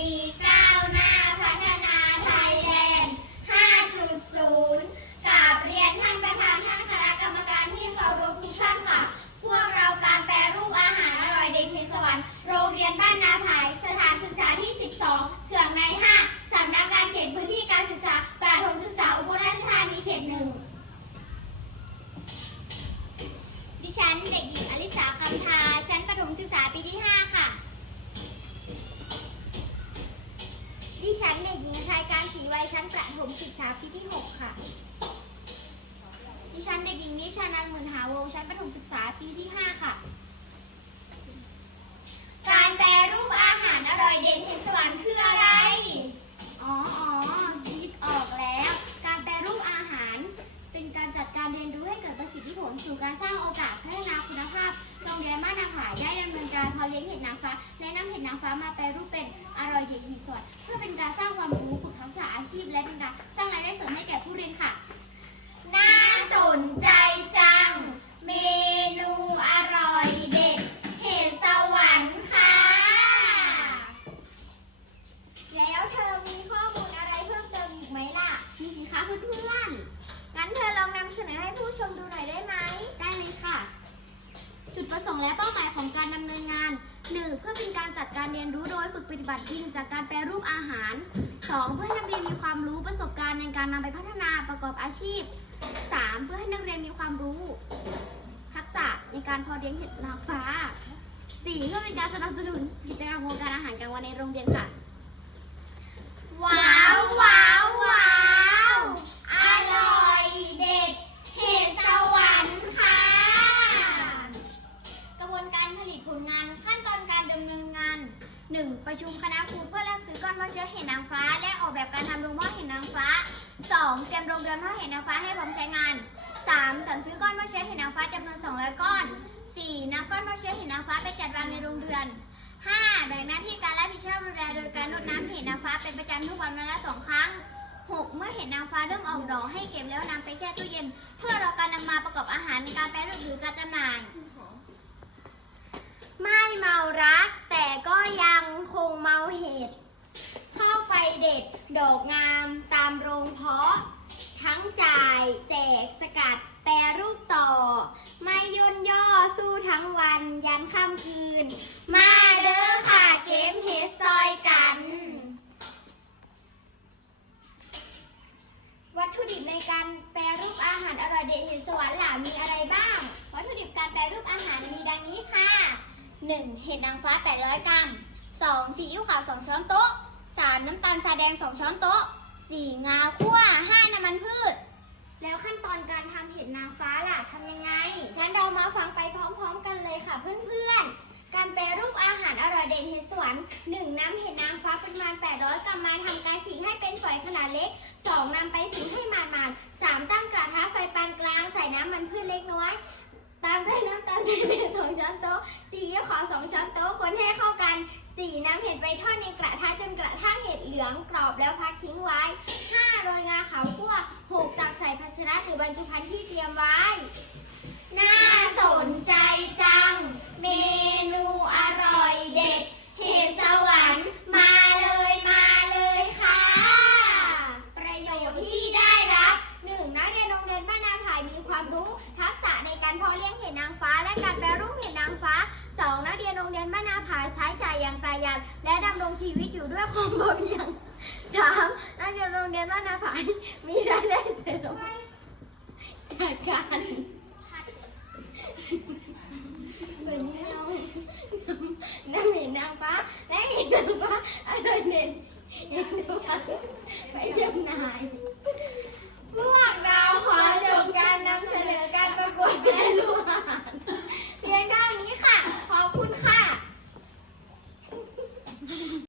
ดีก้าวหน้าพัฒนาไทยแลนด์ 5.0 กับเรียนท่านประธานท่านคณะกรรมการที่เคารพทุกท่านค่ะ พวกเราการแปรรูปอาหารอร่อยเด็ดเทสวรรค์โรงเรียนบ้านนาผาย สถานศึกษาที่ 12 เขื่องใน 5 สำนักงานเขตพื้นที่การศึกษา ประถมศึกษาอุบลราชธานีเขตหนึ่ง ดิฉันเด็กหญิงอลิสาคำพา ชั้นประถมศึกษาปีที่ 5 ค่ะ ดิฉันเด็ กหญิงไทยการศรีวัยชั้นประถมศึกษาปีที่ 6 ค่ะ ดิฉันเด็กหญิงนิชานันหมื่นหาวงชั้นประถมศึกษาปีที่ 5 ค่ะ การแปรรูปอาหารอร่อยเด่นเห็นสวรรค์คืออะไร อ๋ออ๋อคิดออกแล้ว การแปรรูปอาหาร เป็นการจัดการเรียนรู้ให้เกิดประสิทธิผลสู่กางโอกาสพัฒนาคุณภาพ โรงเรียนบ้านนาผาได้ดำเนินการพอเลี้ยงเห็ดนางฟ้า และนำเห็ดนางฟ้ามาแปรรูปเป็นอร่อยเด็ดห็ดสวนเพื่อเป็นการสร้างความรู้ฝึกทักษะอาชีพ และเป็นการสร้างรายได้เสริมให้แก่ผู้เรียนค่ะ น่าสนใจจ้ะ งั้นเธอลองนำเสนอให้ผู้ชมดูหน่อยได้ไหม ได้เลยค่ะ จุดประสงค์และเป้าหมายของการดำเนินงาน 1. เพื่อเป็นการจัดการเรียนรู้โดยฝึกปฏิบัติจริงจากการแปรรูปอาหาร 2. เพื่อให้นักเรียนมีความรู้ประสบการณ์ในการนำไปพัฒนาประกอบอาชีพ 3. เพื่อให้นักเรียนมีความรู้ ทักษะในการพาะเลี้ยงเห็ดนางฟ้า 4. เพื่อเป็นการสนับสนุนกิจกรรมโครงการอาหารกลางวันในโรงเรียนค่ะ ประชุมคณะครูเพื่อเลือกซื้อก้อนเพาะเชื้อเห็ดนางฟ้า และออกแบบการทำโรงเพาะเห็ดนางฟ้า 2. เตรียมโรงเรือนเพาะเห็ดนางฟ้าให้พร้อมใช้งาน 3. สั่งซื้อก้อนเพาะเชื้อเห็ดนางฟ้าจำนวน200ก้อน 4. นำก้อนเพาะเชื้อเห็ดนางฟ้าไปจัดวางในโรงเรือน 5. แบ่งหน้าที่การรับผิดชอบดูแลโดยการรดน้ำเห็ดนางฟ้าเป็นประจำทุกวันวันละสองครั้ง 6. เมื่อเห็ดนางฟ้าเริ่มออกดอกให้เก็บแล้วนำไปแช่ตู้เย็น เพื่อรอการนำมาประกอบอาหารการแปรรูปหรือการจำหน่าย ไม่เมารักแต่ก็ยัง เด็ดดอกงามตามโรงเพาะ ทั้งจ่ายแจกสกัดแปรรูปต่อ ไม่ย่นย่อสู้ทั้งวันยันค่ำคืน มาเด้อค่ะเก็บเห็ดซอยกัน วัตถุดิบในการแปรรูปอาหารอร่อยเด็ดเห็ดสวรรค์หล่ามีอะไรบ้าง วัตถุดิบการแปรรูปอาหารมีดังนี้ค่ะ 1. เห็ดนางฟ้า 800 กรัม 2. ซีอิ๊วขาว 2 ช้อนโต๊ะ สามน้ำตาลทรายแดง 2 ช้อนโต๊ะสี่งาคั่ว 5. น้ำมันพืช แล้วขั้นตอนการทำเห็ดนางฟ้าล่ะทำยังไง งั้นเรามาฟังไปพร้อมๆกันเลยค่ะเพื่อนๆ การแปรรูปอาหารอร่อยเด่นเห็ดสวนหนึ่งน้ำเห็ดนางฟ้าประมาณ 800 กรัมมาทำการฉีกให้เป็นฝอยขนาดเล็ก 2. นำไปผิงให้หมาดๆ 3. ตั้ง ไปทอดในกระทะจนกระทั่งเห็ดเหลืองกรอบแล้วพักทิ้งไว้ห้าโรยงาขาวคั่วหกตักใส่ภาชนะหรือบรรจุภัณฑ์ที่เตรียมไว้ น่าสนใจจัง เมนูอร่อยเด็ด เห็ดสวรรค์มาเลยมาเลยค่ะ ประโยชน์ที่ได้รับหนึ่งนักเรียนโรงเรียนบ้านนาผายมีความรู้ ทักษะในการเพาะเลี้ยงเห็ดนางฟ้า และการแปรรูปเห็ดนางฟ้าสองนักเรียนโรงเรีย นบ้ใช้จ่ายอย่างประหยัดและดำรงชีวิตอยู่ด้วยความพอเพียงสามนักเรียนโรงเรียนบ้านนาผายมีรายได้เสริมจากการเป็นเงาน้ำห็ดนางฟ้าและห็ดนางฟ้าอร่อยเด่นเห็ดนางฟ้าไปจำหน่าย